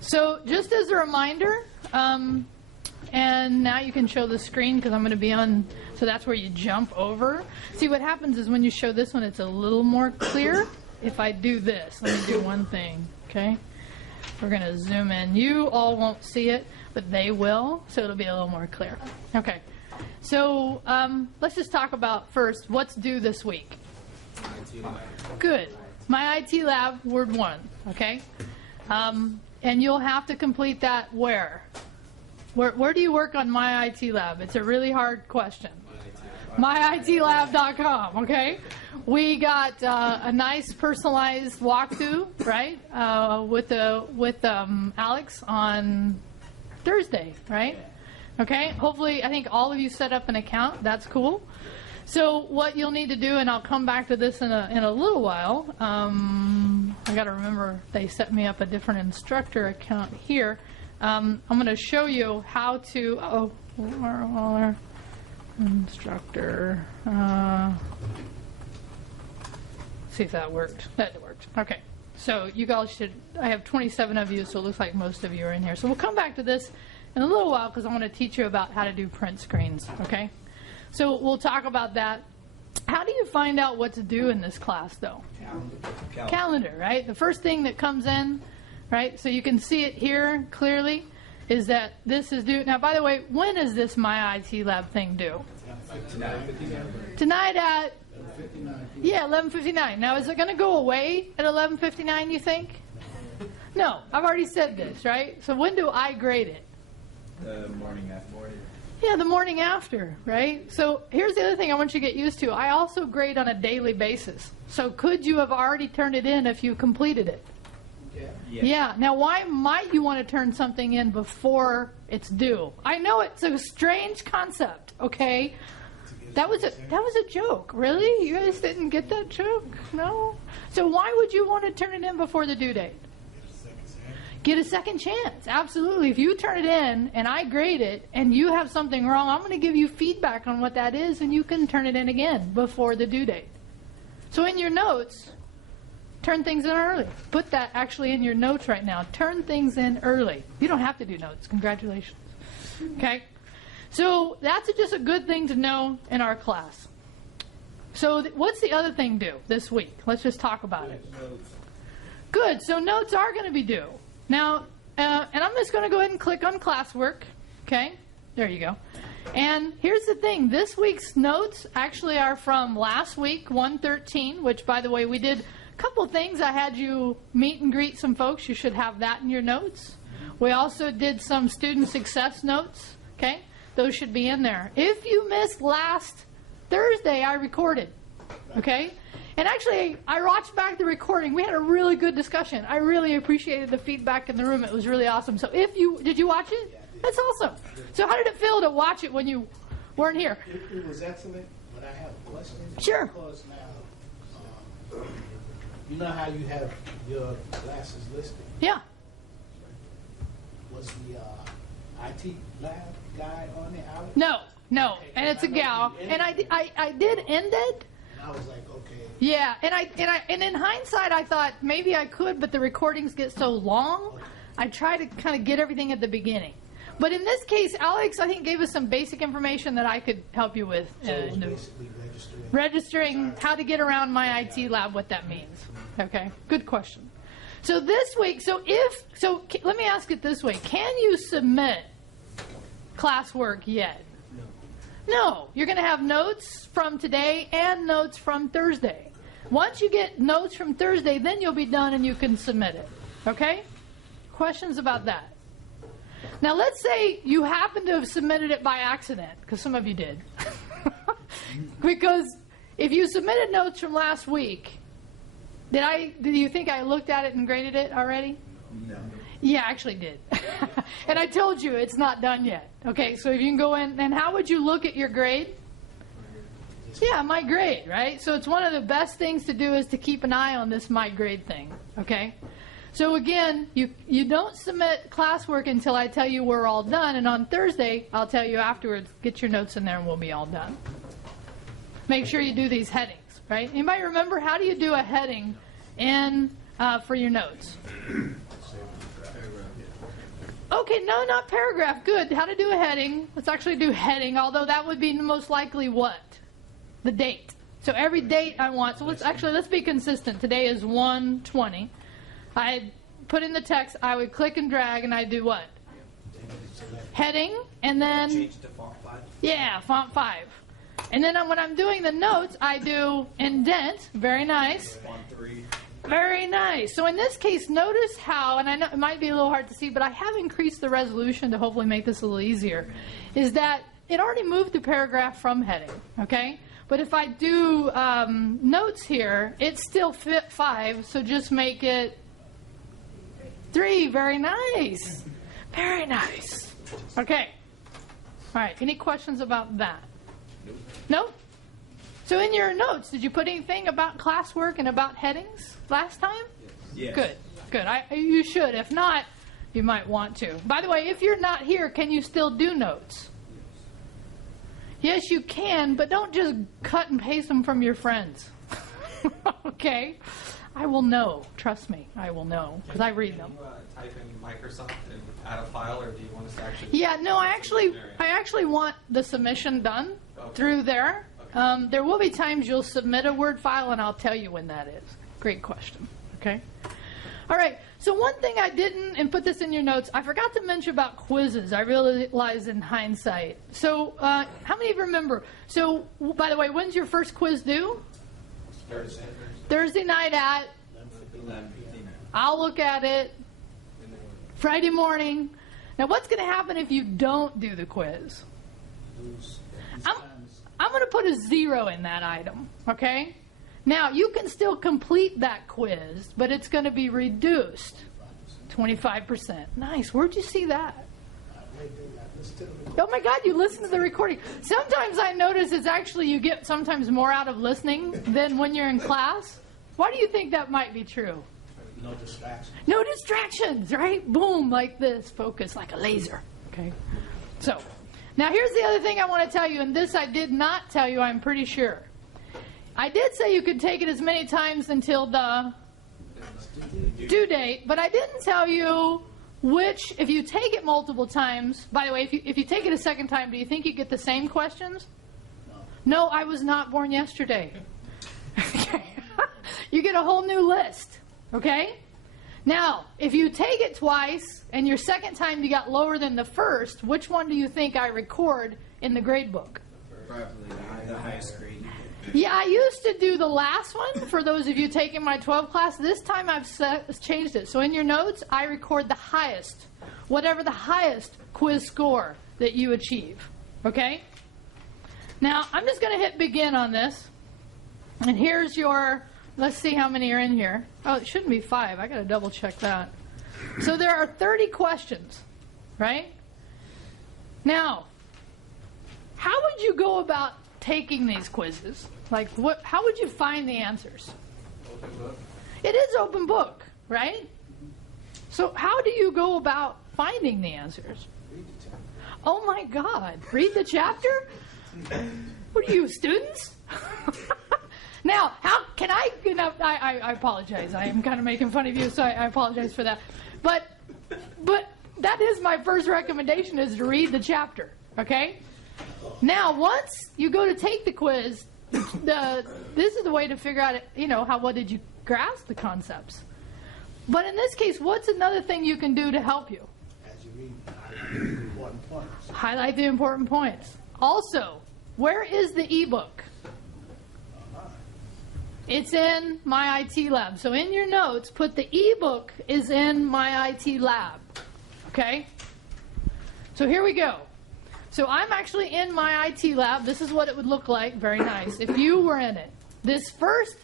So just as a reminder, and now you can show the screen because I'm going to be on, so that's where you jump over. See, what happens is when you show this one, it's a little more clear. If I do this, let me do one thing, okay? We're going to zoom in. You all won't see it, but they will, so it'll be a little more clear. Okay, so let's just talk about first, what's due this week? Good. My IT lab, word 1, okay? And you'll have to complete that where? Where do you work on My IT Lab? It's a really hard question. MyITLab.com, okay? We got a nice personalized walkthrough, right, with Alex on Thursday, right? Okay, hopefully, I think all of you set up an account. That's cool. So what you'll need to do, and I'll come back to this in a little while, I got to remember they set me up a different instructor account here. I'm going to show you how to, instructor, see if that worked. That worked. Okay. So you guys should, I have 27 of you, so it looks like most of you are in here. So we'll come back to this in a little while because I want to teach you about how to do print screens, okay? So we'll talk about that. How do you find out what to do in this class, though? Calendar, right? The first thing that comes in, right? So you can see it here clearly, is that this is due. Now, by the way, when is this My IT Lab thing due? Tonight at 11:59. Now, is it going to go away at 11:59, you think? No, I've already said this, right? So when do I grade it? The morning after. Yeah, the morning after, right? So here's the other thing I want you to get used to. I also grade on a daily basis. So could you have already turned it in if you completed it? Yeah. Now, why might you want to turn something in before it's due? I know it's a strange concept, okay? That was a joke. Really? You guys didn't get that joke? No? So why would you want to turn it in before the due date? Get a second chance. Absolutely. If you turn it in and I grade it and you have something wrong, I'm going to give you feedback on what that is and you can turn it in again before the due date. So in your notes, turn things in early. Put that actually in your notes right now. Turn things in early. You don't have to do notes. Congratulations. Okay? So that's just a good thing to know in our class. So what's the other thing due this week? Let's just talk about it. Good. So notes are going to be due. Now, and I'm just going to go ahead and click on classwork. Okay? There you go. And here's the thing. This week's notes actually are from last week, 113, which, by the way, we did a couple things. I had you meet and greet some folks. You should have that in your notes. We also did some student success notes. Okay? Those should be in there. If you missed last Thursday, I recorded. Okay? And actually, I watched back the recording. We had a really good discussion. I really appreciated the feedback in the room. It was really awesome. So did you watch it? That's awesome. So how did it feel to watch it when you weren't here? It was excellent, but I have a question. Sure. Because now, you know how you have your classes listed? Yeah. Was the IT lab guy on there? No. Okay, And it's a gal. And I did end it. And I was like, okay. Yeah, and in hindsight, I thought maybe I could, but the recordings get so long. I try to kind of get everything at the beginning. But in this case, Alex, I think, gave us some basic information that I could help you with. So it was basically registering how to get around My IT Lab, what that means. Okay, good question. So this week, let me ask it this way: can you submit classwork yet? No, you're going to have notes from today and notes from Thursday. Once you get notes from Thursday, then you'll be done and you can submit it. Okay? Questions about that? Now, let's say you happen to have submitted it by accident, because some of you did. Because if you submitted notes from last week, did you think I looked at it and graded it already? No. Yeah, I actually did. And I told you it's not done yet. Okay, so if you can go in, and how would you look at your grade? Yeah, my grade, right? So it's one of the best things to do is to keep an eye on this my grade thing, okay? So again, you don't submit classwork until I tell you we're all done, and on Thursday, I'll tell you afterwards, get your notes in there and we'll be all done. Make sure you do these headings, right? Anybody remember, how do you do a heading for your notes? Okay, no, not paragraph. Good. How to do a heading. Let's actually do heading, although that would be most likely what? The date. So every date I want. So let's be consistent. Today is 1/20. I put in the text. I would click and drag, and I do what? Heading, and then Change to font 5. yeah, font 5. And then when I'm doing the notes, I do indent. Very nice. Font 3. Very nice. So in this case, notice how, and I know it might be a little hard to see, but I have increased the resolution to hopefully make this a little easier, is that it already moved the paragraph from heading, okay? But if I do notes here, it still fit 5, so just make it 3. Very nice. Very nice. Okay. All right. Any questions about that? Nope. So in your notes, did you put anything about classwork and about headings last time? Yes. Good. Good. You should. If not, you might want to. By the way, if you're not here, can you still do notes? Yes, you can, but don't just cut and paste them from your friends. Okay? I will know. Trust me. I will know because I read them. Can you type in Microsoft and add a file, or do you want us to actually? Yeah, no, I actually want the submission done through there. There will be times you'll submit a Word file, and I'll tell you when that is. Great question. Okay. All right. So one thing I didn't, and put this in your notes, I forgot to mention about quizzes. I realized in hindsight. So how many of you remember? So, by the way, when's your first quiz due? Thursday night at? 11:15. I'll look at it. Friday morning. Now, what's going to happen if you don't do the quiz? I'm going to put a 0 in that item, okay? Now, you can still complete that quiz, but it's going to be reduced 25%. Nice. Where'd you see that? Oh, my God, you listen to the recording. Sometimes I notice it's actually you get sometimes more out of listening than when you're in class. Why do you think that might be true? No distractions. No distractions, right? Boom, like this. Focus like a laser. Okay? So, now here's the other thing I want to tell you, and this I did not tell you, I'm pretty sure. I did say you could take it as many times until the due date, but I didn't tell you which, if you take it multiple times, by the way, if you take it a second time, do you think you get the same questions? No, I was not born yesterday. You get a whole new list. Okay? Now, if you take it twice and your second time you got lower than the first, which one do you think I record in the grade book? Probably the highest grade. Yeah, I used to do the last one for those of you taking my 12 class. This time I've changed it. So in your notes, I record the highest, whatever the highest quiz score that you achieve. Okay? Now, I'm just going to hit begin on this. And here's your... Let's see how many are in here. Oh, it shouldn't be 5. I got to double check that. So there are 30 questions, right? Now, how would you go about taking these quizzes? Like, how would you find the answers? Open book. It is open book, right? So how do you go about finding the answers? Oh my God, read the chapter? What are you, students? Now, how can I apologize. I am kind of making fun of you, so I apologize for that. But that is my first recommendation, is to read the chapter, okay? Now, once you go to take the quiz, this is the way to figure out, how well did you grasp the concepts. But in this case, what's another thing you can do to help you? As you read, highlight the important points. Highlight the important points. Also, where is the ebook? It's in My IT Lab. So in your notes, put the ebook is in My IT Lab. Okay? So here we go. So I'm actually in My IT Lab. This is what it would look like. Very nice. If you were in it. This first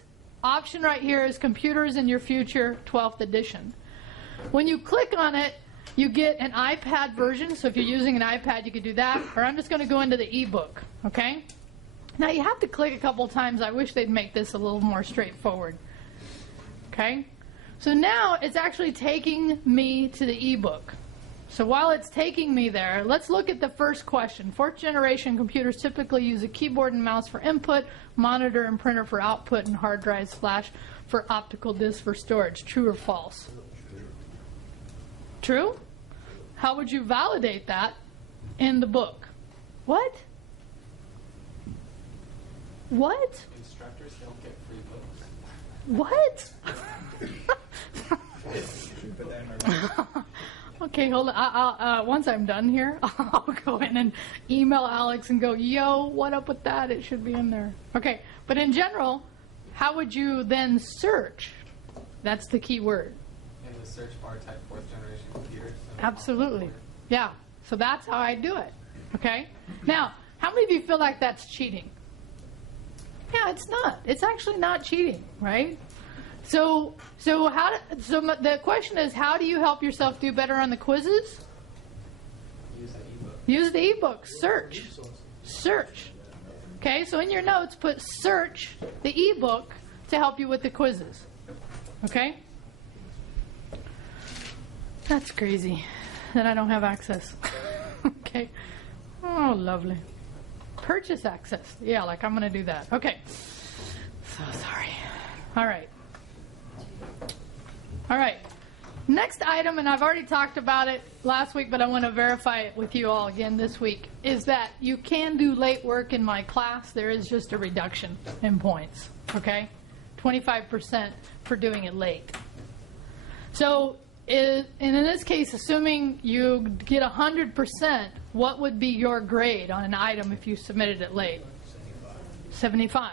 option right here is Computers in Your Future 12th edition. When you click on it, you get an iPad version. So if you're using an iPad, you could do that. Or I'm just going to go into the ebook. Okay? Now, you have to click a couple times. I wish they'd make this a little more straightforward. Okay? So now it's actually taking me to the ebook. So while it's taking me there, let's look at the first question. 4th generation computers typically use a keyboard and mouse for input, monitor and printer for output, and hard drives, flash for optical disc for storage. True or false? True? how would you validate that in the book? What? What? Instructors don't get free books. What? Put that in my book. Okay, hold on. Once I'm done here, I'll go in and email Alex and go, yo, what up with that? It should be in there. Okay, but in general, how would you then search? That's the key word. In the search bar, type 4th generation computers. Absolutely. Yeah, so that's how I do it. Okay? Now, how many of you feel like that's cheating? Yeah, it's not. It's actually not cheating, right? So the question is, how do you help yourself do better on the quizzes? Use the ebook. Use the ebook. Search. Search. Okay, so in your notes, put search the ebook to help you with the quizzes. Okay? That's crazy that I don't have access. Okay. Oh, lovely. Purchase access. Yeah, like I'm going to do that. Okay. So sorry. All right. All right. Next item, and I've already talked about it last week, but I want to verify it with you all again this week, is that you can do late work in my class. There is just a reduction in points, okay? 25% for doing it late. So, and in this case, assuming you get 100%, what would be your grade on an item if you submitted it late? 75.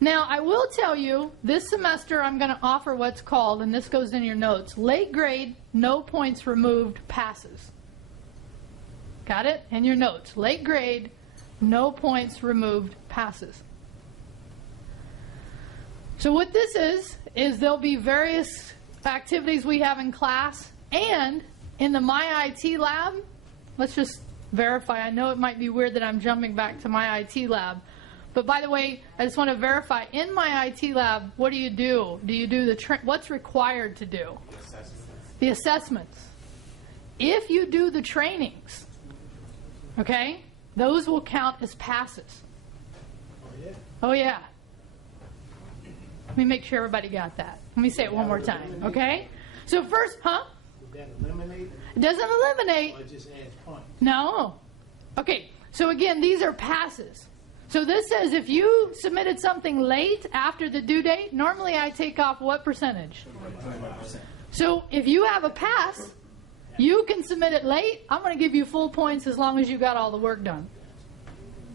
Now, I will tell you, this semester I'm going to offer what's called, and this goes in your notes, late grade, no points removed, passes. Got it? In your notes. Late grade, no points removed, passes. So what this is there'll be various activities we have in class, and in the My IT lab, let's just verify. I know it might be weird that I'm jumping back to My IT lab. But by the way, I just want to verify, in My IT lab, what do you do? Do you do what's required to do? The assessments. The assessments. If you do the trainings, okay, those will count as passes. Oh, yeah. Oh, yeah. Let me make sure everybody got that. Let me say it one more time, okay? So first, Would that eliminate It doesn't eliminate. or it just adds points? No. Okay, so again, these are passes. So this says if you submitted something late after the due date, normally I take off what percentage? 25%. So if you have a pass, you can submit it late. I'm going to give you full points as long as you got all the work done.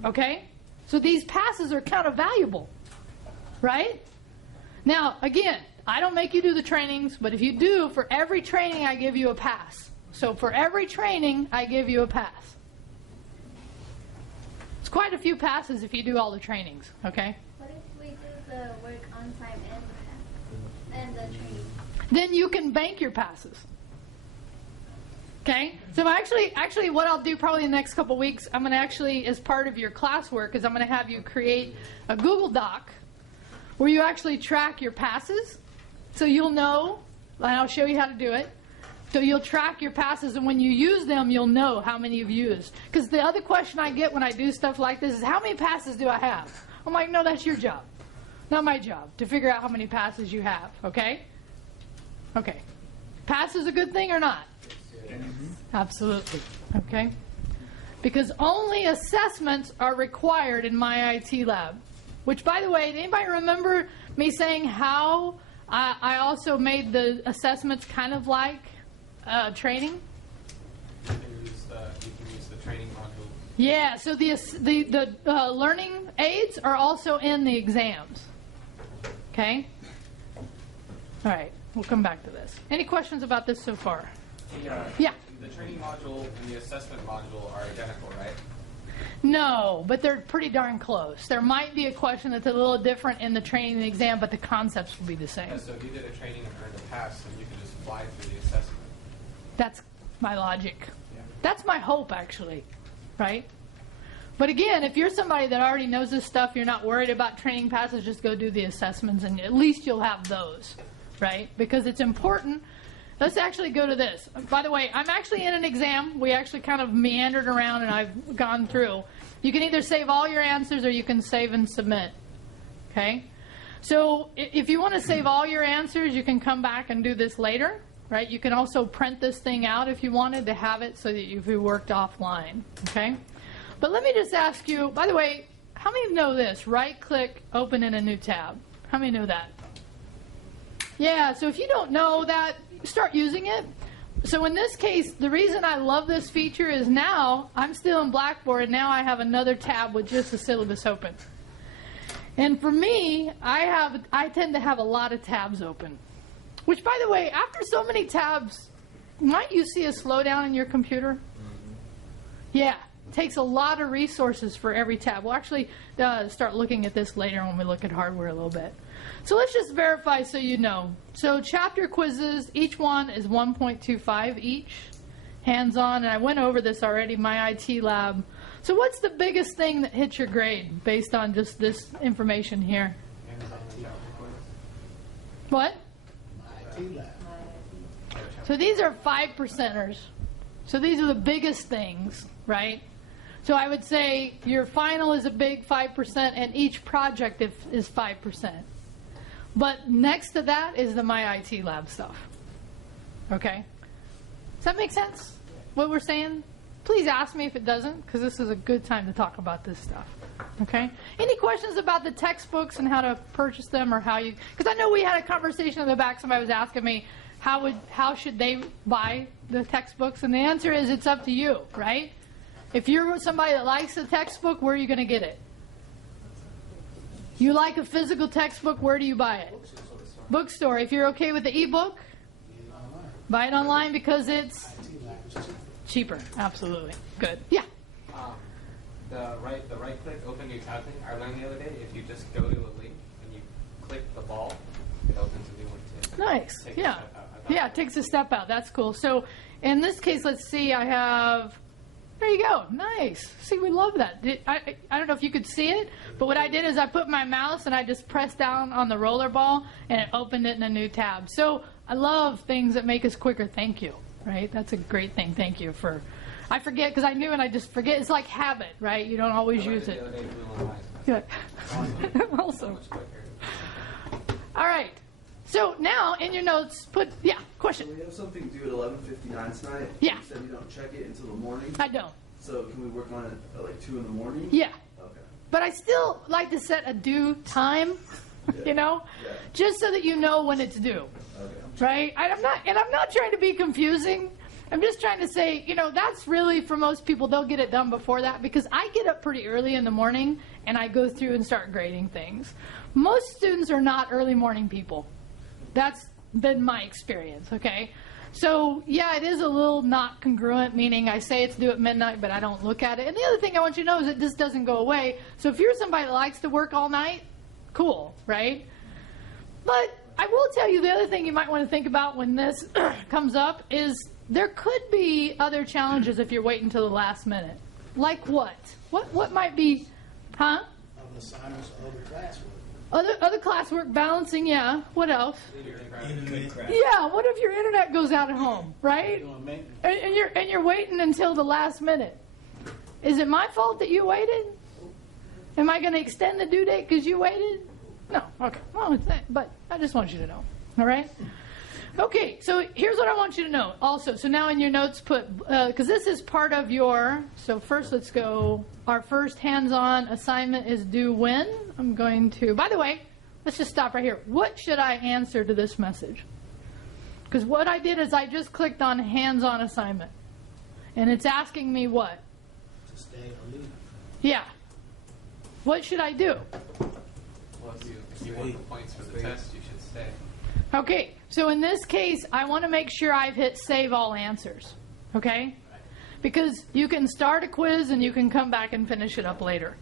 Okay? So these passes are kind of valuable, right? Now, again, I don't make you do the trainings, but if you do, for every training I give you a pass. So for every training, I give you a pass. It's quite a few passes if you do all the trainings, okay? What if we do the work on time and the training? Then you can bank your passes. Okay? So actually what I'll do probably in the next couple weeks, I'm going to actually, as part of your classwork, is I'm going to have you create a Google Doc where you actually track your passes. So you'll know, and I'll show you how to do it. So you'll track your passes, and when you use them, you'll know how many you've used. Because the other question I get when I do stuff like this is, how many passes do I have? I'm like, no, that's your job. Not my job, to figure out how many passes you have, okay? Okay. Pass is a good thing or not? Absolutely, okay? Because only assessments are required in My IT lab. Which, by the way, did anybody remember me saying how I also made the assessments kind of like training? You can use the training module. Yeah, so the learning aids are also in the exams. Okay? All right, we'll come back to this. Any questions about this so far? Yeah. The training module and the assessment module are identical, right? No, but they're pretty darn close. There might be a question that's a little different in the training and the exam, but the concepts will be the same. Yeah, so if you did a training and earned a pass, then you can just fly through the assessment. That's my logic. Yeah. That's my hope, actually, right? But again, if you're somebody that already knows this stuff, you're not worried about training passes, just go do the assessments, and at least you'll have those, right? Because it's important. Let's actually go to this. By the way, I'm actually in an exam. We actually kind of meandered around, and I've gone through. You can either save all your answers, or you can save and submit, okay? So if you want to save all your answers, you can come back and do this later, right? You can also print this thing out if you wanted to have it so that if you worked offline, okay? But let me just ask you, by the way, how many know this? Right-click, open in a new tab. How many know that? Yeah, so if you don't know that, start using it. So in this case, the reason I love this feature is now I'm still in Blackboard, and now I have another tab with just the syllabus open. And for me, I tend to have a lot of tabs open. Which, by the way, after so many tabs, might you see a slowdown in your computer? Mm-hmm. Yeah, it takes a lot of resources for every tab. We'll actually start looking at this later when we look at hardware a little bit. So let's just verify so you know. So chapter quizzes, each one is 1.25 each, hands-on, and I went over this already, my IT lab. So what's the biggest thing that hits your grade based on just this information here? What? So these are 5%ers. So these are the biggest things, right? So I would say your final is a big 5%, and each project is 5%. But next to that is the My IT Lab stuff. Okay? Does that make sense, what we're saying? Please ask me if it doesn't, because this is a good time to talk about this stuff. Okay? Any questions about the textbooks and how to purchase them, or how you... Because I know we had a conversation in the back. Somebody was asking me, how should they buy the textbooks? And the answer is it's up to you, right? If you're somebody that likes the textbook, where are you going to get it? You like a physical textbook, where do you buy it? Bookstore. If you're okay with the ebook, buy it online because it's cheaper. Absolutely. Good. Yeah. The right click, open new tab thing, I learned the other day, if you just go to a link and you click the ball, it opens a new one too. Nice. Yeah. Yeah, it takes a step out. That's cool. So in this case, let's see, I have... There you go. Nice. See, we love that. I don't know if you could see it, but what I did is I put my mouse and I just pressed down on the roller ball and it opened it in a new tab. So I love things that make us quicker. Thank you. Right? That's a great thing. Thank you for... I forget because I knew and I just forget. It's like habit, right? You don't always use it. Good. Also. All right. So now in your notes, put, question. So we have something due at 11:59 tonight. Yeah. You said you don't check it until the morning. I don't. So can we work on it at like 2 in the morning? Yeah. Okay. But I still like to set a due time, just so that you know when it's due. Okay. Right? I'm not trying to be confusing. I'm just trying to say, that's really, for most people, they'll get it done before that, because I get up pretty early in the morning and I go through and start grading things. Most students are not early morning people. That's been my experience, okay? So, yeah, it is a little not congruent, meaning I say it's due at midnight, but I don't look at it. And the other thing I want you to know is that this doesn't go away. So if you're somebody that likes to work all night, cool, right? But I will tell you the other thing you might want to think about when this comes up is there could be other challenges if you're waiting until the last minute. Like what? What might be, huh? Of assignments, other classwork. Other classwork, balancing, yeah. What else? Internet crash. Yeah, what if your internet goes out at home, right? Doing maintenance. And you're waiting until the last minute. Is it my fault that you waited? Am I going to extend the due date because you waited? No. Okay. Well, but I just want you to know. All right? Okay, so here's what I want you to know also. So now in your notes put, because this is part of your, so first let's go, our first hands-on assignment is due when? I'm going to, by the way, let's just stop right here. What should I answer to this message? Because what I did is I just clicked on hands-on assignment. And it's asking me what? To stay or leave. Yeah. What should I do? Well, if you want the points for the test, you should stay. Okay, so in this case, I want to make sure I've hit save all answers, okay? Because you can start a quiz and you can come back and finish it up later.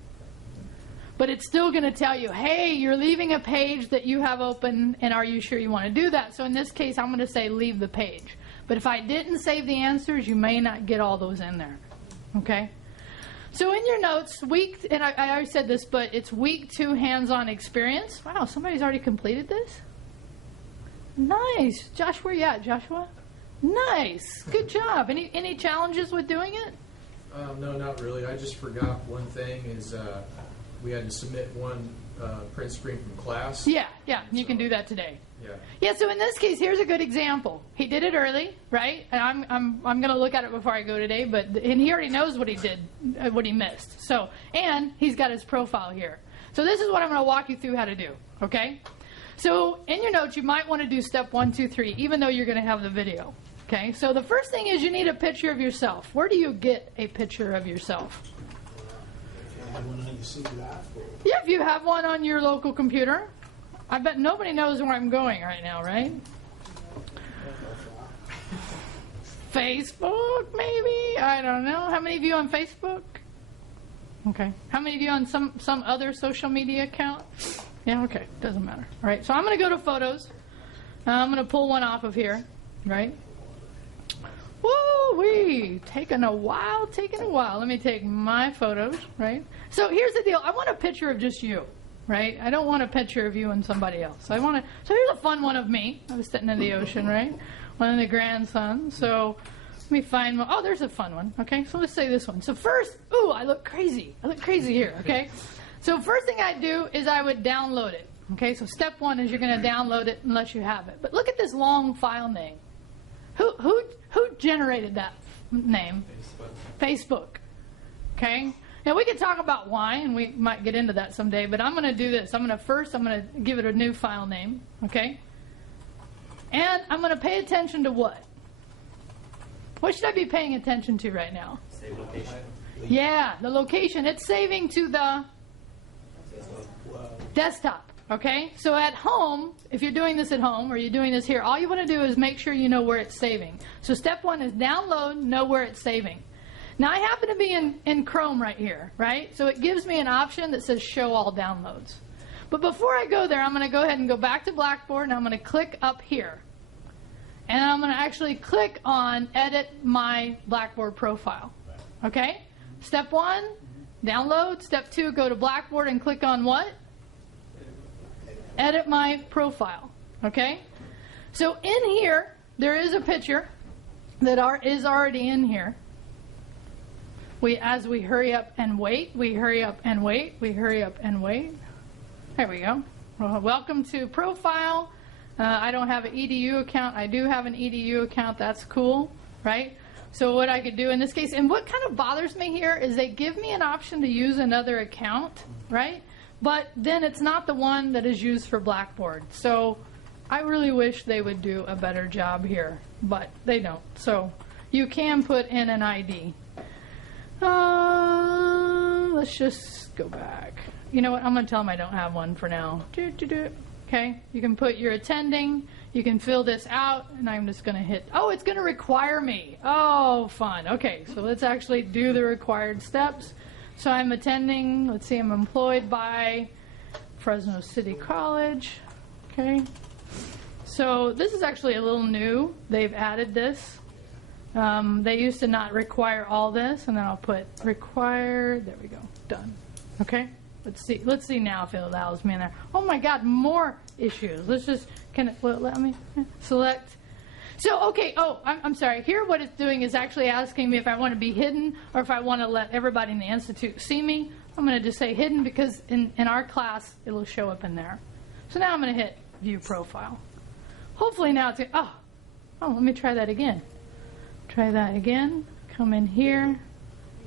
But it's still going to tell you, hey, you're leaving a page that you have open, and are you sure you want to do that? So in this case, I'm going to say leave the page. But if I didn't save the answers, you may not get all those in there, okay? So in your notes, and I already said this, but it's week 2 hands-on experience. Wow, somebody's already completed this? Nice. Josh, where you at, Joshua? Nice. Good job. Any challenges with doing it? No, not really. I just forgot one thing is we had to submit one print screen from class. Yeah, you can do that today. Yeah. Yeah, so in this case, here's a good example. He did it early, right? And I'm going to look at it before I go today, and he already knows what he did, what he missed. So, and he's got his profile here. So this is what I'm going to walk you through how to do, okay? So in your notes, you might want to do step 1, 2, 3, even though you're going to have the video, okay? So the first thing is you need a picture of yourself. Where do you get a picture of yourself? Yeah, if you have one on your local computer. I bet nobody knows where I'm going right now, right? Facebook, maybe? I don't know. How many of you on Facebook? Okay. How many of you on some other social media account? Yeah, okay. Doesn't matter. All right, so I'm going to go to photos. I'm going to pull one off of here, right? Woo-wee! Taking a while. Let me take my photos, right? So here's the deal. I want a picture of just you. Right? I don't want a picture of you and somebody else. So here's a fun one of me. I was sitting in the ocean, right? One of the grandsons. So let me find one. Oh, there's a fun one. Okay, so let's say this one. So first, ooh, I look crazy. Here, okay? So first thing I'd do is I would download it. Okay, so step 1 is you're going to download it unless you have it. But look at this long file name. Who generated that name? Facebook. Okay? Now, we could talk about why, and we might get into that someday, but I'm going to do this. I'm going to give it a new file name, okay? And I'm going to pay attention to what? What should I be paying attention to right now? Save location. Yeah, the location. It's saving to the desktop, okay? So at home, if you're doing this at home or you're doing this here, all you want to do is make sure you know where it's saving. So step 1 is download, know where it's saving. Now, I happen to be in Chrome right here, right? So it gives me an option that says Show All Downloads. But before I go there, I'm going to go ahead and go back to Blackboard, and I'm going to click up here. And I'm going to actually click on Edit My Blackboard Profile. Okay? Step 1, download. Step 2, go to Blackboard and click on what? Edit My Profile. Okay? So in here, there is a picture that is already in here. As we hurry up and wait, we hurry up and wait, we hurry up and wait. There we go. Well, welcome to Profile. I don't have an EDU account. I do have an EDU account. That's cool, right? So what I could do in this case, and what kind of bothers me here is they give me an option to use another account, right? But then it's not the one that is used for Blackboard. So I really wish they would do a better job here, but they don't. So you can put in an ID. Let's just go back. You know what? I'm going to tell them I don't have one for now. Okay? You can put your attending. You can fill this out, and I'm just going to hit. Oh, it's going to require me. Oh, fun. Okay, so let's actually do the required steps. So I'm attending. Let's see, I'm employed by Fresno City College. Okay? So this is actually a little new. They've added this. They used to not require all this, and then I'll put required. There we go. Done. Okay? Let's see now if it allows me in there. Oh my God, more issues. Let's just, let me select. So, okay, I'm sorry. Here what it's doing is actually asking me if I want to be hidden or if I want to let everybody in the Institute see me. I'm going to just say hidden because in our class, it'll show up in there. So now I'm going to hit view profile. Hopefully now it's, let me try that again. Try that again. Come in here.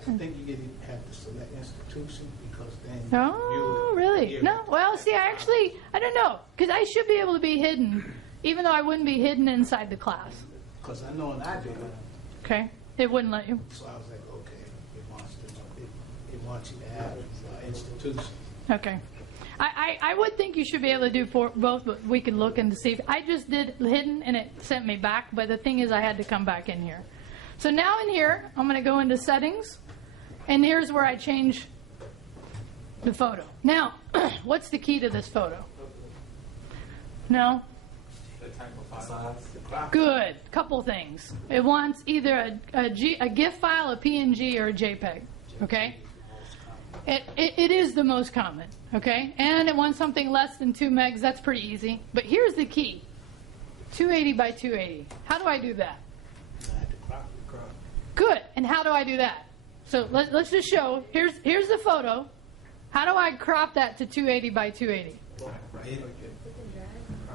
I think you have to select institution because then. Oh, really? No. Well, see, I don't know, because I should be able to be hidden, even though I wouldn't be hidden inside the class. Because I know when I did it. Okay. It wouldn't let you. So I was like, okay, it wants you to have institution. Okay. I would think you should be able to do both, but we can look and see. I just did hidden, and it sent me back, but the thing is I had to come back in here. So now in here, I'm going to go into settings, and here's where I change the photo. Now, what's the key to this photo? No? The type of file. Good. Couple things. It wants either a GIF file, a PNG, or a JPEG. Okay? It is the most common. Okay? And it wants something less than 2 megs. That's pretty easy. But here's the key. 280 by 280. How do I do that? Good. And how do I do that? So let's just show. Here's the photo. How do I crop that to 280 by 280?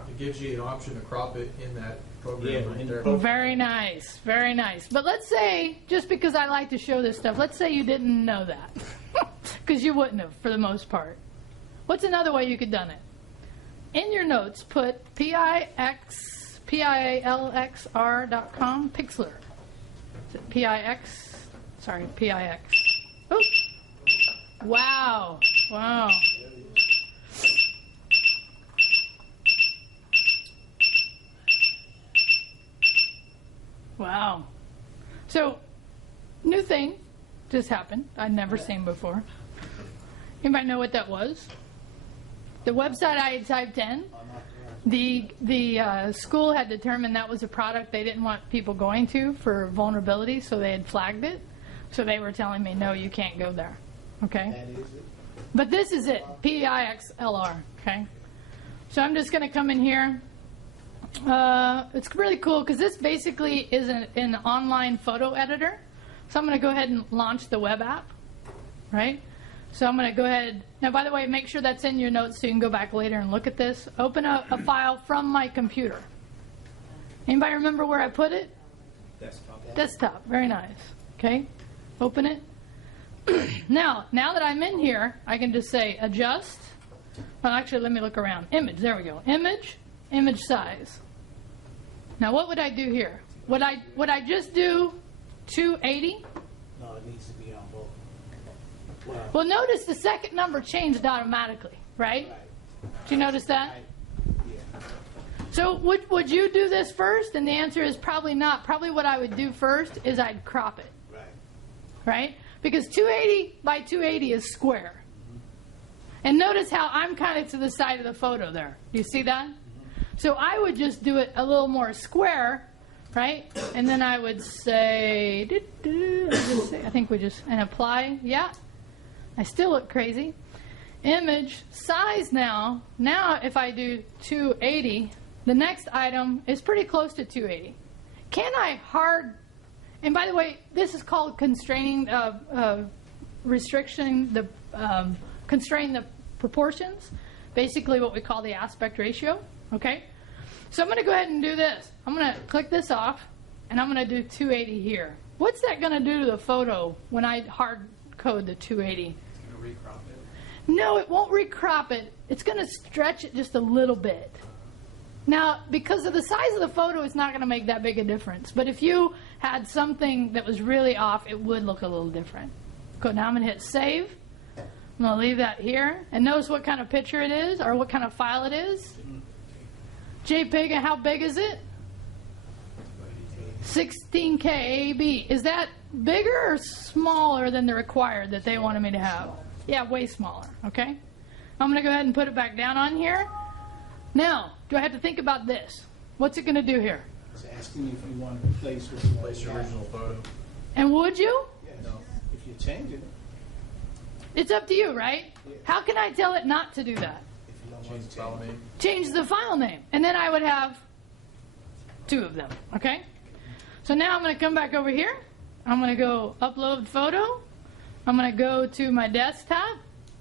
It gives you an option to crop it in that program right there. Very nice, very nice. But let's say, just because I like to show this stuff, let's say you didn't know that. Because you wouldn't have, for the most part. What's another way you could done it? In your notes, put PILXR.com, Pixlr. Is it PIX? Sorry, PIX. Oh. Wow. Wow. Wow. So, new thing just happened. I'd never seen before. Anybody know what that was? The website I had typed in, the school had determined that was a product they didn't want people going to for vulnerability, so they had flagged it. So they were telling me, no, you can't go there. Okay? That is it. But this is it, PIXLR. Okay? So I'm just going to come in here. It's really cool because this basically is an online photo editor. So I'm going to go ahead and launch the web app, right? So I'm going to go ahead. Now, by the way, make sure that's in your notes so you can go back later and look at this. Open a file from my computer. Anybody remember where I put it? Desktop. Desktop. Very nice. Okay. Open it. Now that I'm in here, I can just say adjust. Well, actually, let me look around. Image. There we go. Image size. Now, what would I do here? Would I just do 280? No, it needs to be on both. Well, notice the second number changed automatically, right? Did you notice that? Yeah. So would you do this first? And the answer is probably not. Probably what I would do first is I'd crop it, Right. right? Because 280 by 280 is square. And notice how I'm kind of to the side of the photo there. You see that? So I would just do it a little more square, right? And then I would say, I think we just, and apply, yeah. I still look crazy. Image size now if I do 280, the next item is pretty close to 280. Can I and by the way, this is called constraining, constrain the proportions, basically what we call the aspect ratio, okay? So I'm going to go ahead and do this. I'm going to click this off, and I'm going to do 280 here. What's that going to do to the photo when I hard code the 280? It's going to recrop it. No, it won't recrop it. It's going to stretch it just a little bit. Now, because of the size of the photo, it's not going to make that big a difference. But if you had something that was really off, it would look a little different. Good. Now I'm going to hit save. I'm going to leave that here. And notice what kind of picture it is, or what kind of file it is. JPEG, and how big is it? 16K AB. Is that bigger or smaller than the required that they wanted me to have? Yeah, way smaller. Okay. I'm going to go ahead and put it back down on here. Now, do I have to think about this? What's it going to do here? It's asking you if you want to replace what you Place your already original photo. And would you? Yes. No. If you change it, It's up to you, right? How can I tell it not to do that? if you don't Change want the to file change it. name. Change the file name. And then I would have two of them, okay? So now I'm going to come back over here. I'm going to go upload photo. I'm going to go to my desktop.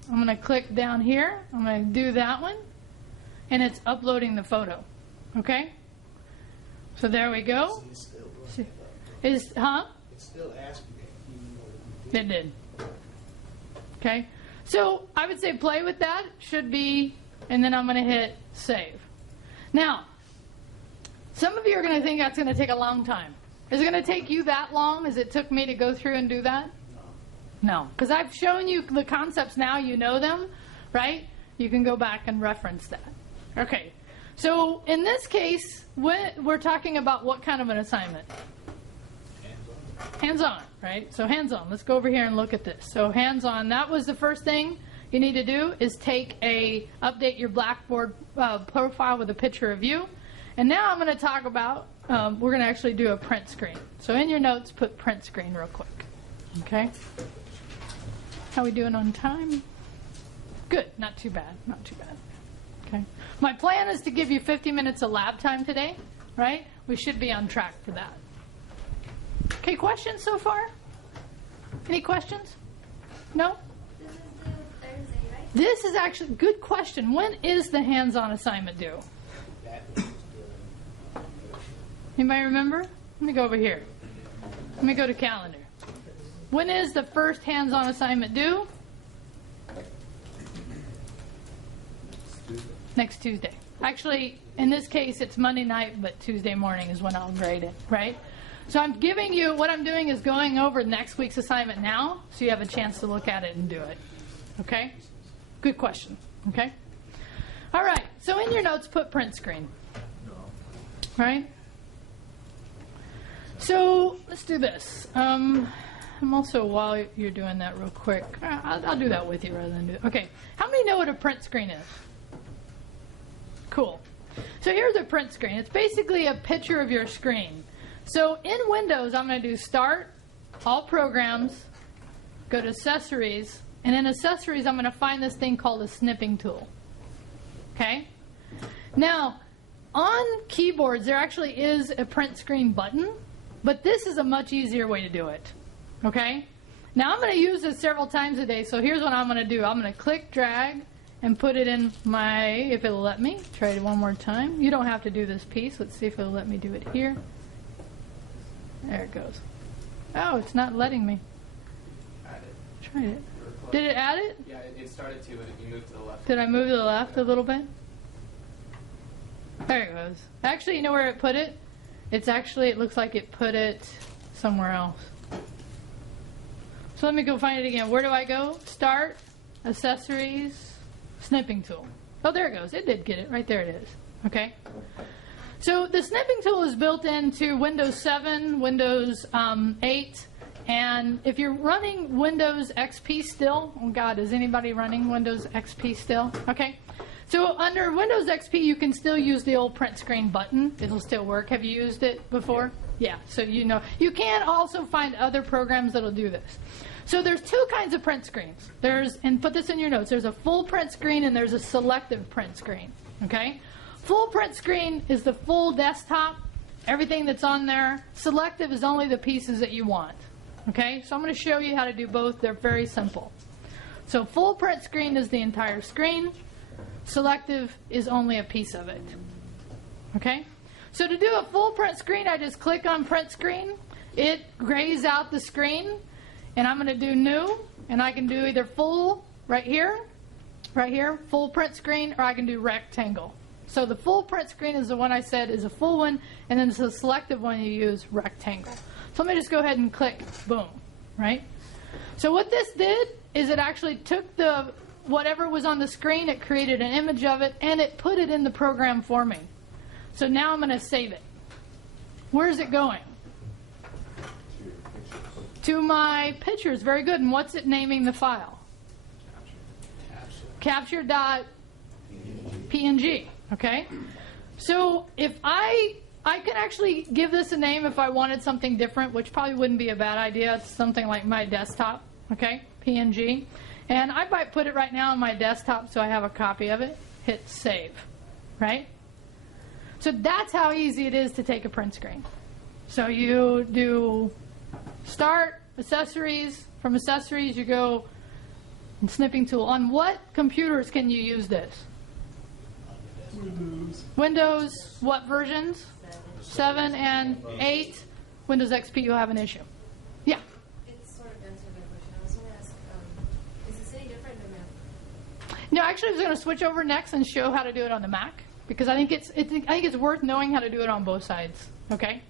I'm going to click down here. I'm going to do that one. And it's uploading the photo, okay? So there we go. It's still It's asking it, even though you did. It did. Okay. So I would say play with that. Should be, and then I'm going to hit save. Now, some of you are going to think that's going to take a long time. Is it going to take you that long as it took me to go through and do that? No. Because I've shown you the concepts now. You know them, right? You can go back and reference that. Okay. So in this case, we're talking about what kind of an assignment? Hands-on, right? So hands-on. Let's go over here and look at this. So hands-on, that was the first thing you need to do is update your Blackboard profile with a picture of you. And now I'm going to talk about, we're going to actually do a print screen. So in your notes, put print screen real quick. Okay? How we doing on time? Good. Not too bad. Not too bad. Okay. My plan is to give you 50 minutes of lab time today, right? We should be on track for that. Okay, questions so far? Any questions? No? This is due Thursday, This is actually a good question. When is the hands-on assignment due? That is Anybody remember? Let me go over here. Let me go to calendar. When is the first hands-on assignment due? Next Tuesday. Actually, in this case, it's Monday night, but Tuesday morning is when I'll grade it, right? So I'm giving you, what I'm doing is going over next week's assignment now, so you have a chance to look at it and do it. Okay? Good question. Okay? All right. So in your notes, put print screen. Right? So let's do this. I'm also, while you're doing that real quick, I'll do that with you rather than do it. Okay. How many know what a print screen is? Cool. So here's a print screen. It's basically a picture of your screen. So in Windows, I'm going to do Start, All Programs, go to Accessories, and in Accessories, I'm going to find this thing called a snipping tool. Okay? Now, on keyboards, there actually is a print screen button, but this is a much easier way to do it. Okay? Now, I'm going to use this several times a day, so here's what I'm going to do. I'm going to click, drag, and put it in my, if it'll let me. Try it one more time. You don't have to do this piece. Let's see if it'll let me do it here. There it goes. Oh, it's not letting me. Add it. Try it. Did it add it? Yeah, it started to, but you moved to the left. Did I move to the left a little bit? There it goes. Actually, you know where it put it? It's actually, it looks like it put it somewhere else. So let me go find it again. Where do I go? Start, Accessories, Snipping Tool. Oh, there it goes. It did get it. Right there it is. Okay? So the snipping tool is built into Windows 7, Windows 8, and if you're running Windows XP still, oh God, is anybody running Windows XP still? Okay. So under Windows XP, you can still use the old print screen button. It'll still work. Have you used it before? Yeah. So you know. You can also find other programs that'll do this. So there's two kinds of print screens. There's, and put this in your notes, there's a full print screen and there's a selective print screen. Okay? Full print screen is the full desktop, everything that's on there. Selective is only the pieces that you want. Okay? So I'm going to show you how to do both. They're very simple. So full print screen is the entire screen. Selective is only a piece of it. Okay? So to do a full print screen, I just click on print screen. It grays out the screen. And I'm going to do new. And I can do either full right here, full print screen, or I can do rectangle. So the full print screen is the one I said is a full one, and then the selective one you use rectangle. So let me just go ahead and click, boom, right? So what this did is it actually took the whatever was on the screen, it created an image of it, and it put it in the program for me. So now I'm going to save it. Where is it going? To my pictures. Very good. And what's it naming the file? Capture.png. Okay? So if I can actually give this a name if I wanted something different, which probably wouldn't be a bad idea. It's something like my desktop. Okay? PNG. And I might put it right now on my desktop so I have a copy of it. Hit save. Right? So that's how easy it is to take a print screen. So you do Start, Accessories. From Accessories, you go and Snipping Tool. On what computers can you use this? Windows, what versions? 7 and 8. Windows XP, you'll have an issue. Yeah? It's sort of answered my question. I was going to ask, is this any different than Mac? No, actually, I was going to switch over next and show how to do it on the Mac, because I think it's worth knowing how to do it on both sides. Okay?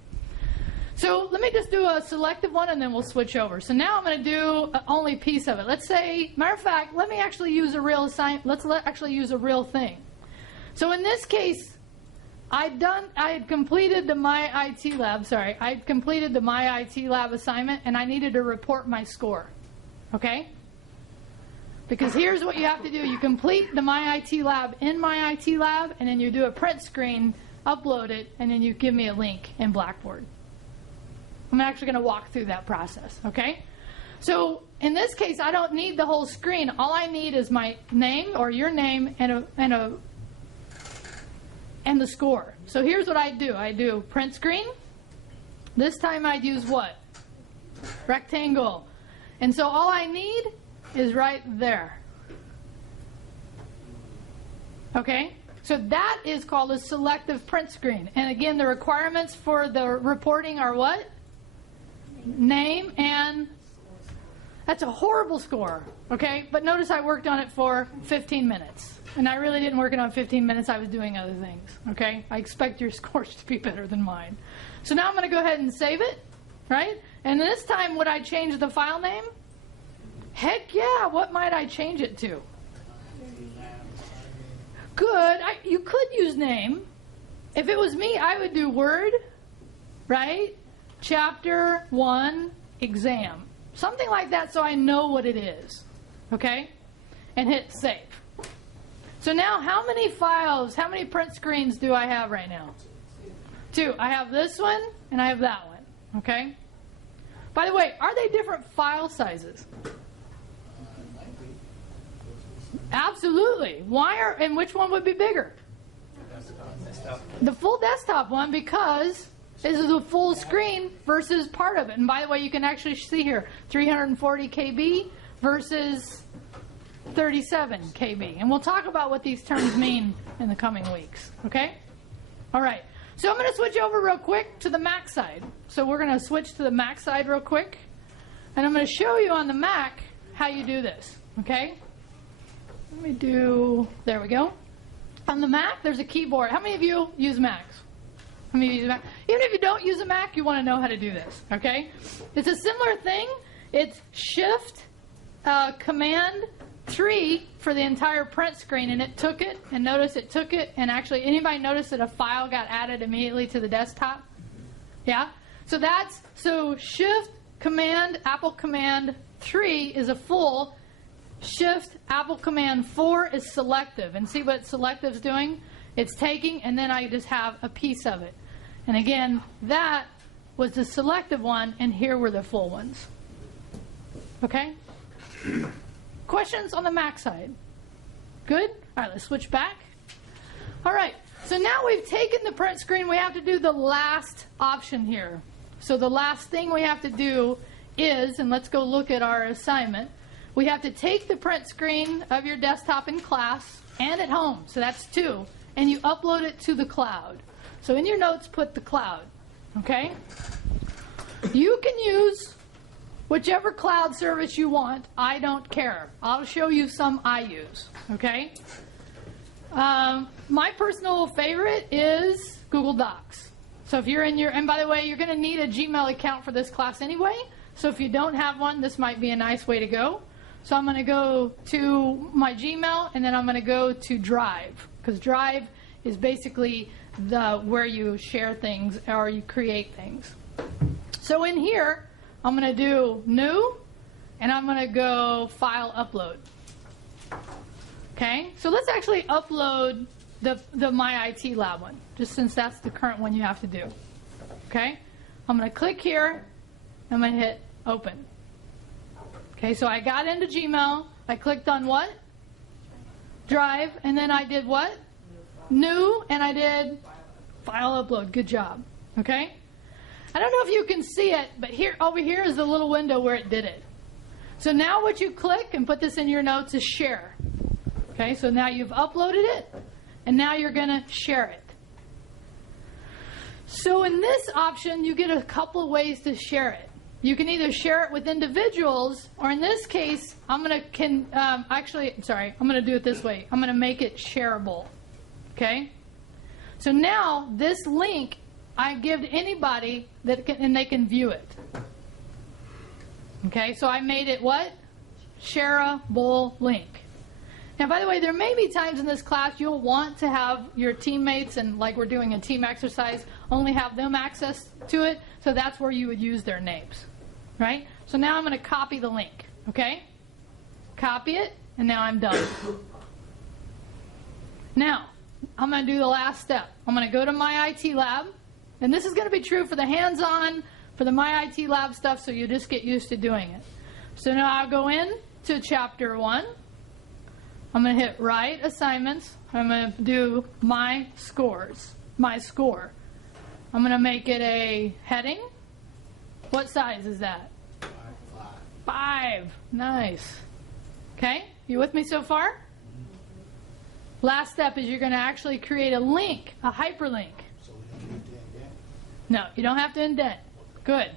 So let me just do a selective one, and then we'll switch over. So now I'm going to do only a piece of it. Let's say, matter of fact, let me actually use a real actually use a real thing. So in this case, I had completed the My IT Lab. Sorry, I had completed the My IT Lab assignment, and I needed to report my score. Okay? Because here's what you have to do: you complete the My IT Lab in My IT Lab, and then you do a print screen, upload it, and then you give me a link in Blackboard. I'm actually going to walk through that process, okay? So in this case, I don't need the whole screen. All I need is my name or your name and the score. So here's what I do. I do print screen. This time I'd use what? Rectangle. And so all I need is right there. Okay? So that is called a selective print screen. And again, the requirements for the reporting are what? Name and... That's a horrible score, okay? But notice I worked on it for 15 minutes. And I really didn't work it on 15 minutes. I was doing other things, okay? I expect your scores to be better than mine. So now I'm going to go ahead and save it, right? And this time, would I change the file name? Heck yeah, what might I change it to? Good. You could use name. If it was me, I would do Word, right? Chapter 1, exam. Something like that so I know what it is, okay? And hit save. So now how many files, how many print screens do I have right now? 2. I have this one and I have that one, okay? By the way, are they different file sizes? Absolutely. And which one would be bigger? The full desktop one, because this is a full screen versus part of it. And by the way, you can actually see here 340 KB versus 37 KB. And we'll talk about what these terms mean in the coming weeks. Okay? All right. So I'm going to switch over real quick to the Mac side. So we're going to switch to the Mac side real quick. And I'm going to show you on the Mac how you do this. Okay? Let me do, there we go. On the Mac, there's a keyboard. How many of you use Macs? How many of you use Mac? Even if you don't use a Mac, you want to know how to do this, okay? It's a similar thing. It's Shift, Command 3 for the entire print screen, and it took it, and notice it took it, and actually, anybody notice that a file got added immediately to the desktop? Yeah? So Shift, Command, Apple Command 3 is a full. Shift, Apple Command 4 is selective. And see what selective's doing? It's taking, and then I just have a piece of it. And again, that was the selective one, and here were the full ones. Okay? Questions on the Mac side? Good? All right, let's switch back. All right, so now we've taken the print screen. We have to do the last option here. So the last thing we have to do is, and let's go look at our assignment, we have to take the print screen of your desktop in class and at home, so that's 2, and you upload it to the cloud. So in your notes, put the cloud, okay? You can use whichever cloud service you want. I don't care. I'll show you some I use, okay? My personal favorite is Google Docs. So if you're in your, and by the way, you're going to need a Gmail account for this class anyway, so if you don't have one, this might be a nice way to go. So I'm going to go to my Gmail, and then I'm going to go to Drive, because Drive is basically where you share things or you create things. So in here, I'm going to do New, and I'm going to go File Upload. Okay? So let's actually upload the My IT Lab one, just since that's the current one you have to do. Okay? I'm going to click here. I'm going to hit Open. Okay, so I got into Gmail. I clicked on what? Drive. And then I did what? New. And I did File Upload. Good job. Okay? I don't know if you can see it, but here, over here is the little window where it did it. So now what you click, and put this in your notes, is Share. Okay, so now you've uploaded it, and now you're going to share it. So in this option, you get a couple of ways to share it. You can either share it with individuals, or in this case, I'm going to do it this way. I'm going to make it shareable. Okay? So now this link I give to anybody and they can view it. Okay? So I made it what? Shareable link. Now, by the way, there may be times in this class you'll want to have your teammates, and like we're doing a team exercise, only have them access to it. So that's where you would use their names. Right? So now I'm going to copy the link. Okay? Copy it, and now I'm done. Now, I'm going to do the last step. I'm going to go to My IT Lab, and this is going to be true for the hands-on, for the My IT Lab stuff, so you just get used to doing it. So now I'll go in to Chapter 1. I'm going to hit Write Assignments. I'm going to do My Scores. My Score. I'm going to make it a heading. What size is that? 5. Nice. Okay, you with me so far? Last step is you're going to actually create a link, a hyperlink. So we don't need to indent. No, you don't have to indent. Good.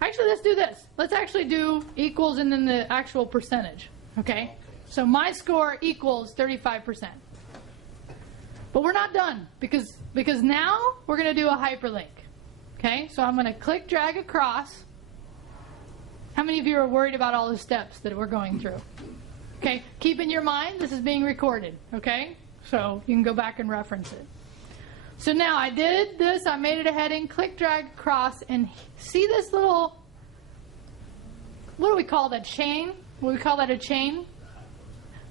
Actually, let's do this. Let's actually do equals and then the actual percentage. Okay? So my score equals 35%. But we're not done because now we're going to do a hyperlink. Okay? So I'm going to click, drag across. How many of you are worried about all the steps that we're going through? Okay? Keep in your mind, this is being recorded. Okay? So you can go back and reference it. So now I did this, I made it a heading, click, drag, across, and see this little, what do we call that, chain? What do we call that, a chain?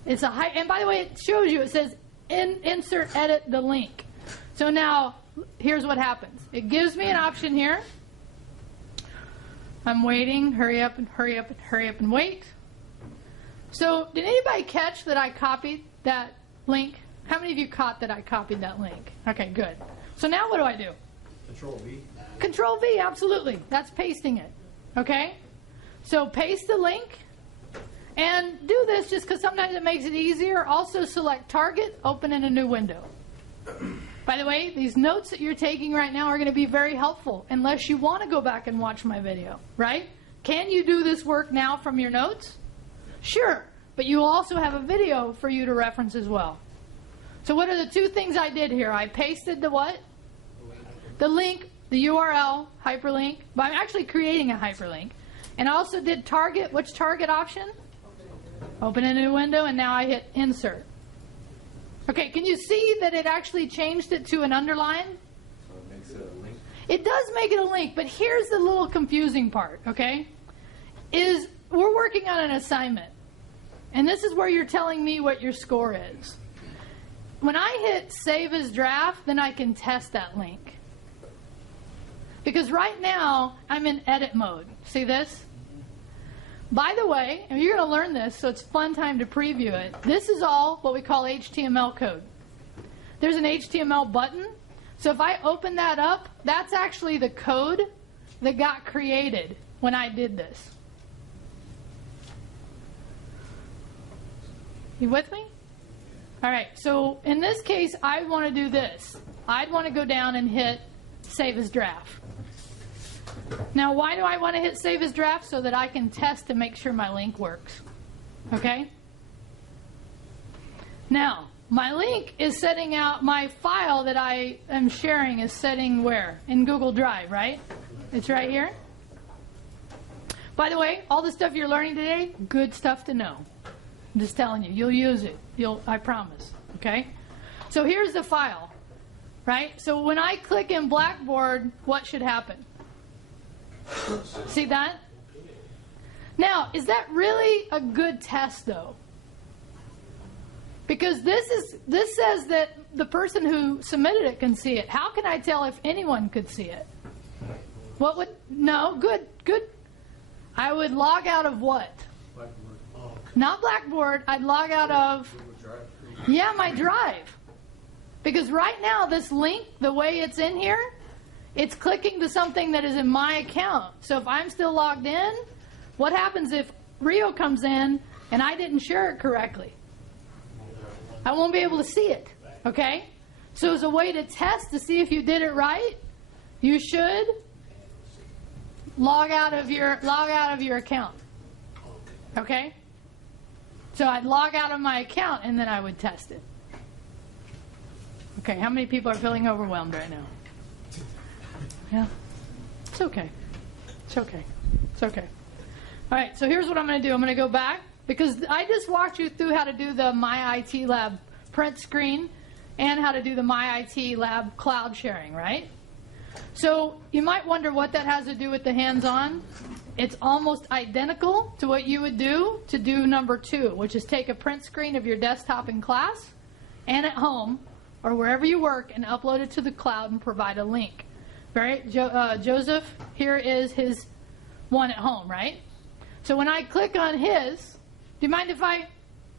It's a and by the way, it shows you, it says insert, edit the link. So now, here's what happens. It gives me an option here. I'm waiting, hurry up and hurry up and hurry up and wait. So, did anybody catch that I copied that link? How many of you caught that I copied that link? Okay, good. So now what do I do? Control V. Control V, absolutely. That's pasting it. Okay? So paste the link. And do this just because sometimes it makes it easier. Also select target, open in a new window. By the way, these notes that you're taking right now are going to be very helpful unless you want to go back and watch my video, right? Can you do this work now from your notes? Sure. But you will also have a video for you to reference as well. So what are the two things I did here? I pasted the what? The link, the URL, hyperlink. But I'm actually creating a hyperlink. And I also did target. Which target option? Open a new window, and now I hit insert. Okay, can you see that it actually changed it to an underline? So it makes it a link. It does make it a link, but here's the little confusing part, okay? Is we're working on an assignment. And this is where you're telling me what your score is. When I hit save as draft, then I can test that link. Because right now, I'm in edit mode. See this? By the way, and you're going to learn this, so it's a fun time to preview it. This is all what we call HTML code. There's an HTML button. So if I open that up, that's actually the code that got created when I did this. You with me? All right, so in this case, I want to do this. I'd want to go down and hit save as draft. Now, why do I want to hit save as draft? So that I can test to make sure my link works. Okay? Now, my link is setting out my file that I am sharing is setting where? In Google Drive, right? It's right here. By the way, all the stuff you're learning today, good stuff to know. I'm just telling you, you'll use it. I promise. Okay? So here's the file, right? So when I click in Blackboard, what should happen? See that? Now, is that really a good test, though? Because this says that the person who submitted it can see it. How can I tell if anyone could see it? What would... No, good. I would log out of what? Blackboard. Not Blackboard. I'd log out of... Google Drive. Yeah, my Drive. Because right now, this link, the way it's in here, it's clicking to something that is in my account. So if I'm still logged in, what happens if Rio comes in and I didn't share it correctly? I won't be able to see it. Okay? So as a way to test to see if you did it right, you should log out of your account. Okay? So I'd log out of my account and then I would test it. Okay, how many people are feeling overwhelmed right now? Yeah? It's okay. It's okay. It's okay. All right, so here's what I'm going to do. I'm going to go back because I just walked you through how to do the My IT Lab print screen and how to do the My IT Lab cloud sharing, right? So you might wonder what that has to do with the hands-on. It's almost identical to what you would do to do number 2, which is take a print screen of your desktop in class and at home or wherever you work and upload it to the cloud and provide a link. Right? Joseph, here is his one at home, right? So when I click on his, do you mind if I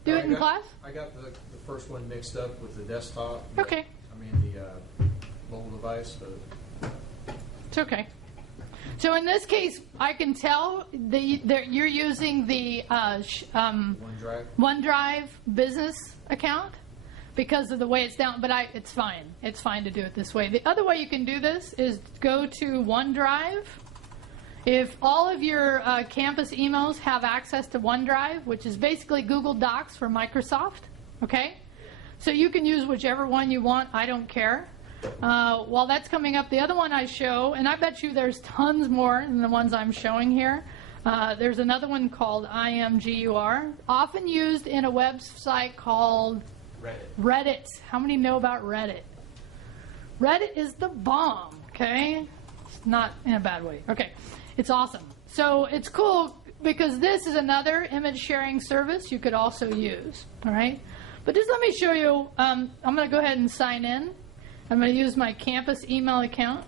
do it in class? I got the first one mixed up with the desktop. Okay. The mobile device. It's okay. So in this case, I can tell that you're using the OneDrive. OneDrive business account. because of the way it's down, but it's fine. It's fine to do it this way. The other way you can do this is go to OneDrive. If all of your campus emails have access to OneDrive, which is basically Google Docs for Microsoft, okay? So you can use whichever one you want. I don't care. While that's coming up, the other one I show, and I bet you there's tons more than the ones I'm showing here. There's another one called IMGUR, often used in a website called Reddit. How many know about Reddit? Reddit is the bomb, okay? It's not in a bad way. Okay, it's awesome. So it's cool because this is another image sharing service you could also use, all right? But just let me show you, I'm going to go ahead and sign in. I'm going to use my campus email account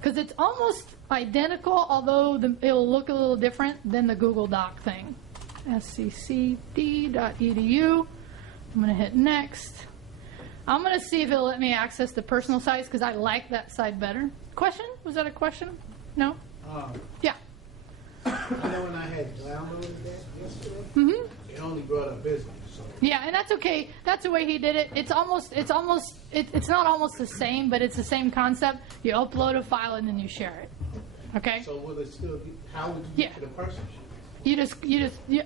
because it's almost identical, although it'll look a little different than the Google Doc thing. sccd.edu. I'm going to hit next. I'm going to see if it'll let me access the personal sites because I like that side better. Question? Was that a question? No? Yeah. I know when I had downloaded that yesterday, it only brought up business. So. Yeah, and that's okay. That's the way he did it. It's not almost the same, but it's the same concept. You upload a file and then you share it. Okay? So will it still be, how would you get to the person?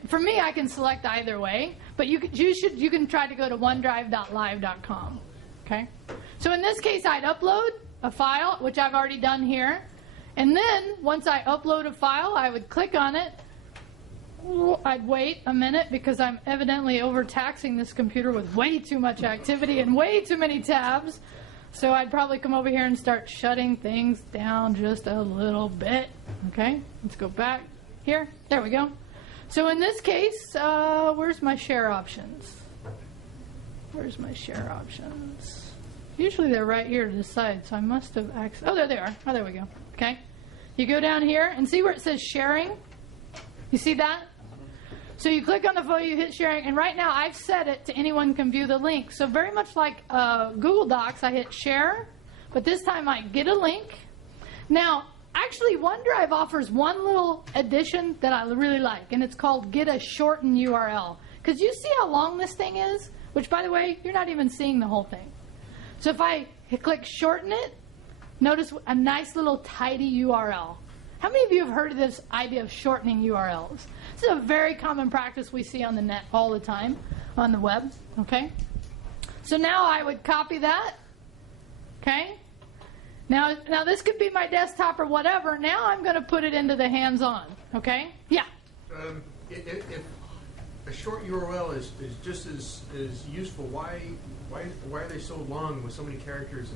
For me, I can select either way, but you can try to go to OneDrive.live.com. Okay? So in this case, I'd upload a file, which I've already done here, and then once I upload a file, I would click on it. I'd wait a minute because I'm evidently overtaxing this computer with way too much activity and way too many tabs. So I'd probably come over here and start shutting things down just a little bit. Okay, let's go back here. There we go. So in this case, where's my share options? Where's my share options? Usually they're right here to the side, so I must have accessed. Oh, there they are. Oh, there we go. Okay. You go down here and see where it says sharing? You see that? So you click on the photo, you hit sharing, and right now I've set it to anyone can view the link. So very much like Google Docs, I hit share, but this time I get a link. Now, actually, OneDrive offers one little addition that I really like, and it's called get a shortened URL. Because you see how long this thing is? Which, by the way, you're not even seeing the whole thing. So if I click shorten it, notice a nice little tidy URL. How many of you have heard of this idea of shortening URLs? This is a very common practice we see on the net all the time, on the web, okay? So now I would copy that, okay? Now this could be my desktop or whatever. Now I'm going to put it into the hands-on, okay? Yeah? If a short URL is just as useful, why are they so long with so many characters?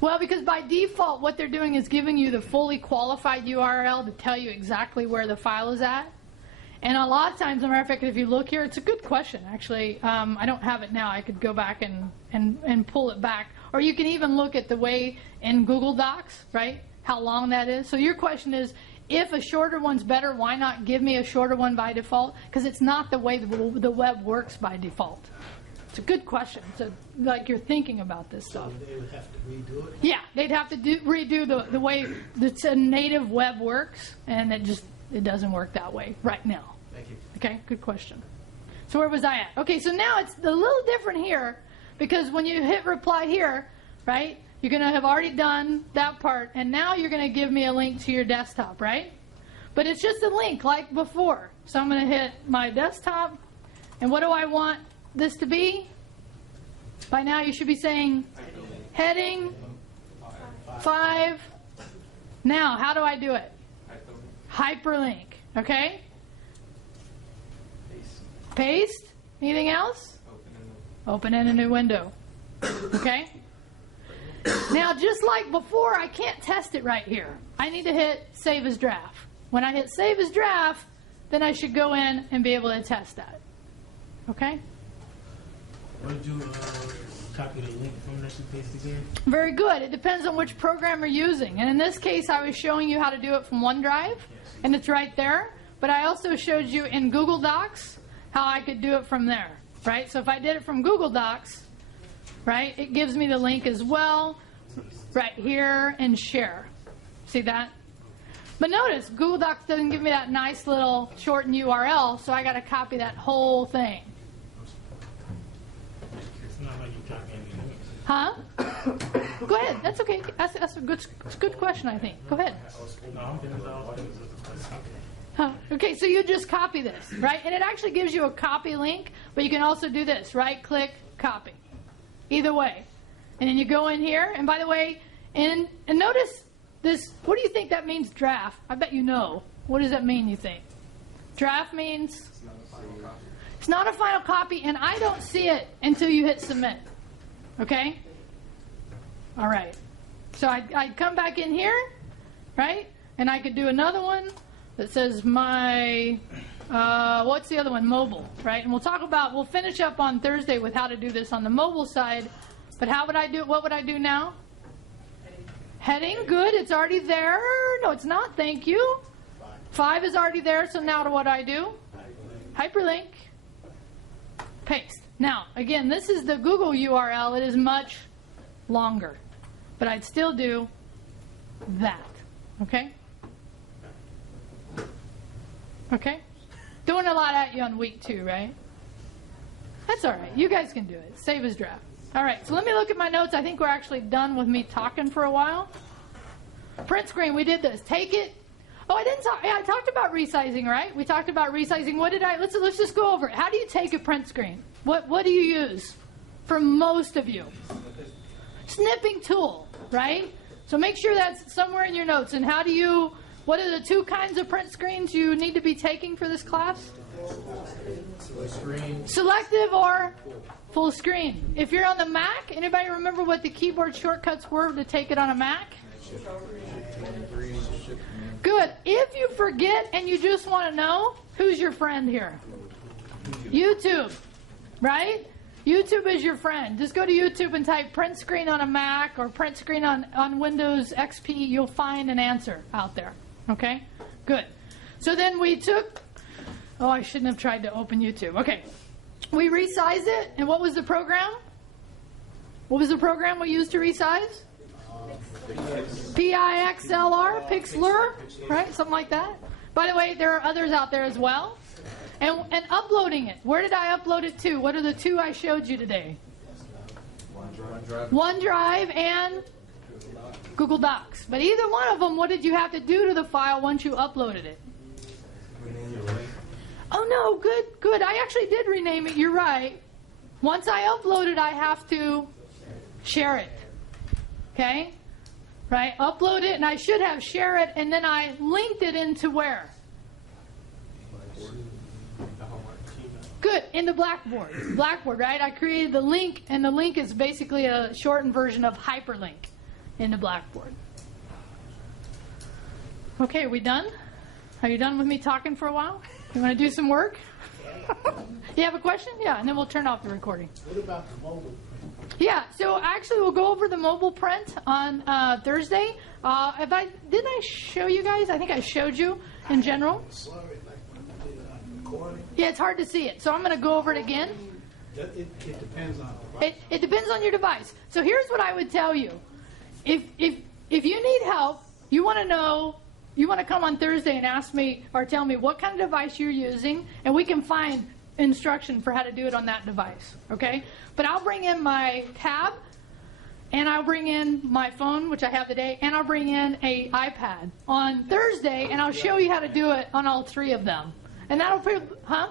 Well, because by default, what they're doing is giving you the fully qualified URL to tell you exactly where the file is at. And a lot of times, as a matter of fact, if you look here, it's a good question, actually. I don't have it now. I could go back and pull it back. Or you can even look at the way in Google Docs, right, how long that is. So your question is, if a shorter one's better, why not give me a shorter one by default? Because it's not the way the web works by default. It's a good question. So, like, you're thinking about this stuff. So they would have to redo it? Yeah, they'd have to redo the way the native web works, and it doesn't work that way right now. Thank you. Okay, good question. So where was I at? Okay, so now it's a little different here, because when you hit reply here, right, you're going to have already done that part, and now you're going to give me a link to your desktop, right? But it's just a link like before. So I'm going to hit my desktop, and what do I want this to be? By now you should be saying heading 5. Now, how do I do it? Hyperlink. Okay? Paste. Anything else? Open in a new window. Okay? Now, just like before, I can't test it right here. I need to hit Save as Draft. When I hit Save as Draft, then I should go in and be able to test that. Okay? What did you copy the link from that you pasted again? Very good. It depends on which program you're using. And in this case, I was showing you how to do it from OneDrive, and it's right there. But I also showed you in Google Docs how I could do it from there, right? So if I did it from Google Docs, right, it gives me the link as well, right here, and share. See that? But notice, Google Docs doesn't give me that nice little shortened URL, so I got to copy that whole thing. It's not Huh? Go ahead. That's okay. That's a good question, I think. Go ahead. Huh. Okay, so you just copy this, right? And it actually gives you a copy link, but you can also do this. Right-click, copy. Either way. And then you go in here, and by the way, and notice this. What do you think that means, draft? I bet you know. What does that mean, you think? Draft means it's not a final copy, and I don't see it until you hit submit. Okay? All right. So I'd come back in here, right? And I could do another one that says my, what's the other one? Mobile, right? And we'll finish up on Thursday with how to do this on the mobile side. But how would I do it? What would I do now? Heading, good. It's already there. No, it's not. Thank you. 5 is already there. So now what do I do? Hyperlink. Paste. Now, again, this is the Google URL. It is much longer. But I'd still do that. Okay? Okay? Doing a lot at you on week 2, right? That's all right. You guys can do it. Save as draft. All right, so let me look at my notes. I think we're actually done with me talking for a while. Print screen, we did this. Take it. Oh, I didn't talk. Yeah, I talked about resizing, right? We talked about resizing. What did I? Let's just go over it. How do you take a print screen? What do you use for most of you? Snipping tool, right? So make sure that's somewhere in your notes. And how do you? What are the 2 kinds of print screens you need to be taking for this class? Selective or full screen. If you're on the Mac, anybody remember what the keyboard shortcuts were to take it on a Mac? Good. If you forget and you just want to know, who's your friend here? YouTube, right? YouTube is your friend. Just go to YouTube and type print screen on a Mac or print screen on Windows XP. You'll find an answer out there. Okay? Good. So then we took... Oh, I shouldn't have tried to open YouTube. Okay. We resized it, and what was the program? What was the program we used to resize? PIXLR, Pixlr, right? Something like that. By the way, there are others out there as well. And uploading it. Where did I upload it to? What are the 2 I showed you today? OneDrive and Google Docs. But either one of them, what did you have to do to the file once you uploaded it? Oh, no, good. I actually did rename it. You're right. Once I upload it, I have to share it. Okay? Right? Upload it, and I should have share it, and then I linked it into where? Good. In the Blackboard. Blackboard, right? I created the link, and the link is basically a shortened version of hyperlink in the Blackboard. Okay, are we done? Are you done with me talking for a while? You want to do some work? You have a question? Yeah, and then we'll turn off the recording. What about the mobile? Yeah, so actually we'll go over the mobile print on Thursday. Didn't I show you guys? I think I showed you in general. Yeah, it's hard to see it, so I'm going to go over it again. It depends on the device. It depends on your device. So here's what I would tell you. If you need help, you want to know, you want to come on Thursday and ask me or tell me what kind of device you're using, and we can find instruction for how to do it on that device, okay? But I'll bring in my tab, and I'll bring in my phone, which I have today, and I'll bring in a iPad on Thursday, and I'll show you how to do it on all 3 of them. And that'll pretty, huh?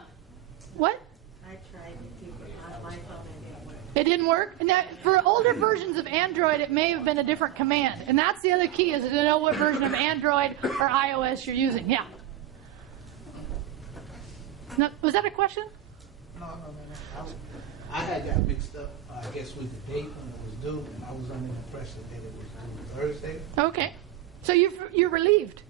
What? I tried to keep it on my phone and it didn't work. It didn't work? And that, for older versions of Android, it may have been a different command. And that's the other key, is to know what version of Android or iOS you're using. Yeah. No, was that a question? No. I had got mixed up, I guess, with the date when it was due, and I was under the impression that it was due Thursday. Okay. So you're relieved?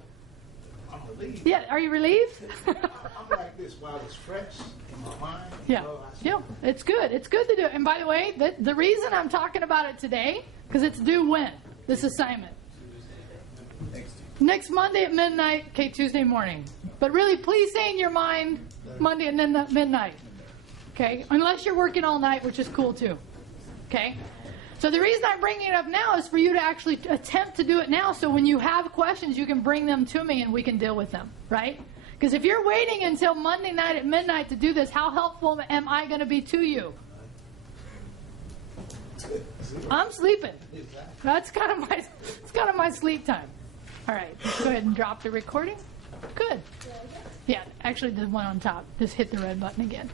I'm relieved. Yeah, are you relieved? I'm like this while it's fresh in my mind. Yeah. So Yeah, it's good. It's good to do it. And by the way, the reason I'm talking about it today, because it's due when? This assignment? Next Monday at midnight, okay, Tuesday morning. But really, please stay in your mind Monday and then midnight. Okay? Unless you're working all night, which is cool too. Okay? So the reason I'm bringing it up now is for you to actually attempt to do it now, so when you have questions, you can bring them to me and we can deal with them, right? Because if you're waiting until Monday night at midnight to do this, how helpful am I going to be to you? I'm sleeping. Exactly. That's kind of my sleep time. All right, let's go ahead and drop the recording. Good. Yeah, actually the one on top. Just hit the red button again.